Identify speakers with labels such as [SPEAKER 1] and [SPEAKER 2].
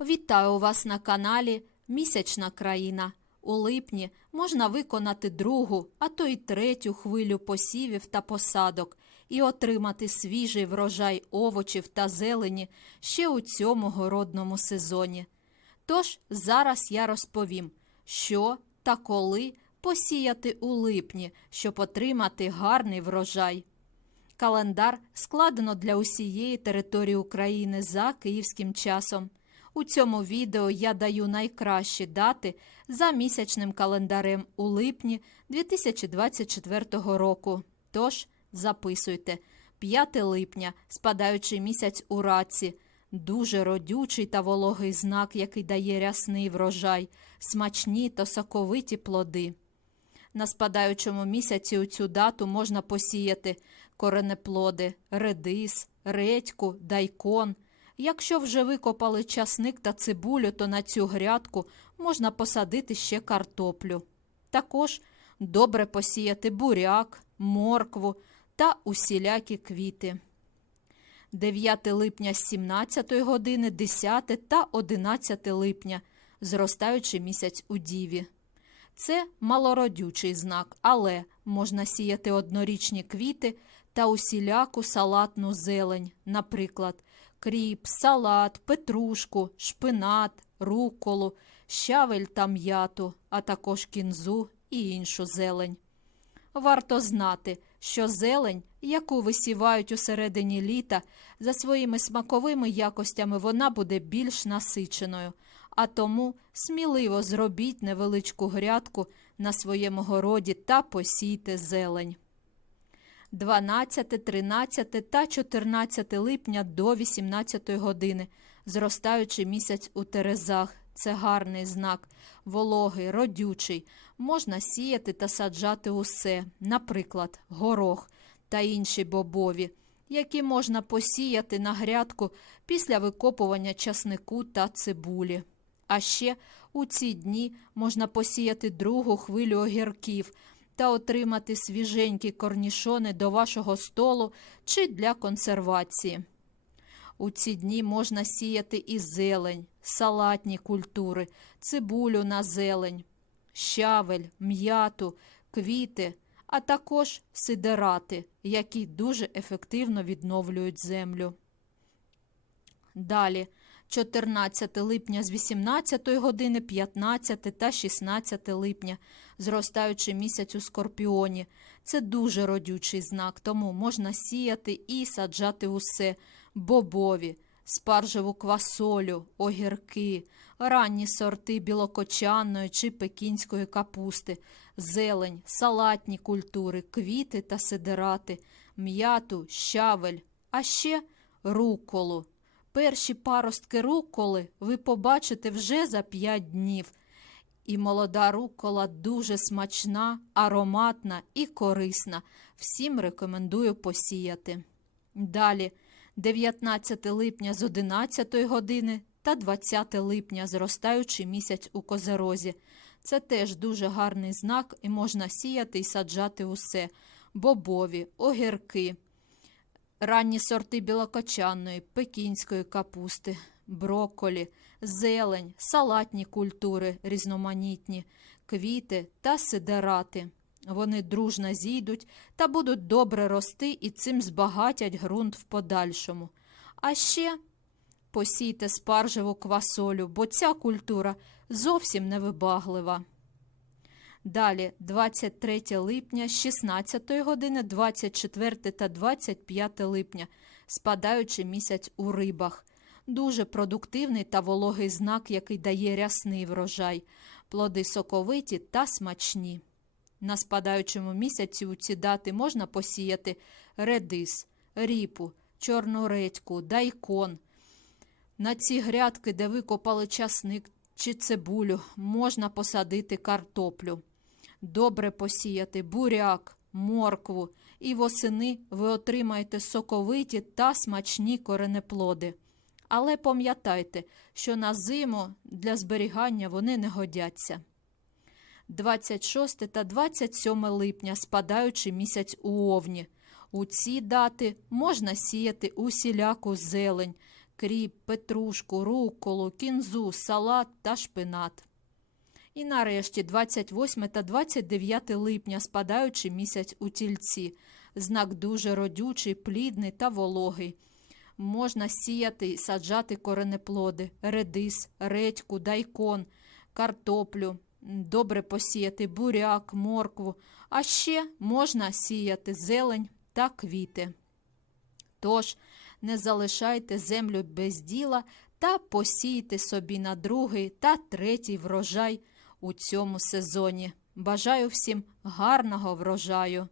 [SPEAKER 1] Вітаю вас на каналі Місячна країна. У липні можна виконати другу, а то й третю хвилю посівів та посадок і отримати свіжий врожай овочів та зелені ще у цьому городному сезоні. Тож зараз я розповім, що та коли посіяти у липні, щоб отримати гарний врожай. Календар складено для усієї території України за київським часом. У цьому відео я даю найкращі дати за місячним календарем у липні 2024 року. Тож записуйте 5 липня, спадаючий місяць у раці, дуже родючий та вологий знак, який дає рясний врожай, смачні та соковиті плоди. На спадаючому місяці у цю дату можна посіяти коренеплоди, редис, редьку, дайкон. Якщо вже викопали часник та цибулю, то на цю грядку можна посадити ще картоплю. Також добре посіяти буряк, моркву та усілякі квіти. 9 липня з 17 години, 10 та 11 липня, зростаючий місяць у Діві. Це малородючий знак, але можна сіяти однорічні квіти та усіляку салатну зелень, наприклад, кріп, салат, петрушку, шпинат, рукколу, щавель та м'яту, а також кінзу і іншу зелень. Варто знати, що зелень, яку висівають у середині літа, за своїми смаковими якостями вона буде більш насиченою, а тому сміливо зробіть невеличку грядку на своєму городі та посійте зелень. 12, 13 та 14 липня до 18 години, зростаючий місяць у Терезах. Це гарний знак, вологий, родючий. Можна сіяти та саджати усе, наприклад, горох та інші бобові, які можна посіяти на грядку після викопування часнику та цибулі. А ще у ці дні можна посіяти другу хвилю огірків та отримати свіженькі корнішони до вашого столу чи для консервації. У ці дні можна сіяти і зелень, салатні культури, цибулю на зелень, щавель, м'яту, квіти, а також сидерати, які дуже ефективно відновлюють землю. Далі 14 липня з 18 години, 15 та 16 липня, зростаючий місяць у Скорпіоні. Це дуже родючий знак, тому можна сіяти і саджати усе бобові, спаржеву квасолю, огірки, ранні сорти білокочанної чи пекінської капусти, зелень, салатні культури, квіти та сидерати, м'яту, щавель, а ще руколу. Перші паростки руколи ви побачите вже за 5 днів. І молода рукола дуже смачна, ароматна і корисна. Всім рекомендую посіяти. Далі 19 липня з 11 години та 20 липня зростаючий місяць у козерозі. Це теж дуже гарний знак і можна сіяти і саджати усе: бобові, огірки, ранні сорти білокочанної, пекінської капусти, брокколі, зелень, салатні культури різноманітні, квіти та сидерати. Вони дружно зійдуть та будуть добре рости і цим збагатять ґрунт в подальшому. А ще посійте спаржеву квасолю, бо ця культура зовсім невибаглива. Далі 23 липня з 16 години, 24 та 25 липня, спадаючий місяць у рибах. Дуже продуктивний та вологий знак, який дає рясний врожай, плоди соковиті та смачні. На спадаючому місяці у ці дати можна посіяти редис, ріпу, чорну редьку, дайкон. На ці грядки, де викопали часник чи цибулю, можна посадити картоплю. Добре посіяти буряк, моркву, і восени ви отримаєте соковиті та смачні коренеплоди. Але пам'ятайте, що на зиму для зберігання вони не годяться. 26 та 27 липня спадаючий місяць у Овні. У ці дати можна сіяти усіляку зелень, кріп, петрушку, рукколу, кінзу, салат та шпинат. І нарешті 28 та 29 липня, спадаючи місяць у тільці. Знак дуже родючий, плідний та вологий. Можна сіяти і саджати коренеплоди, редис, редьку, дайкон, картоплю, добре посіяти буряк, моркву, а ще можна сіяти зелень та квіти. Тож не залишайте землю без діла та посійте собі на другий та третій врожай у цьому сезоні. Бажаю всім гарного врожаю!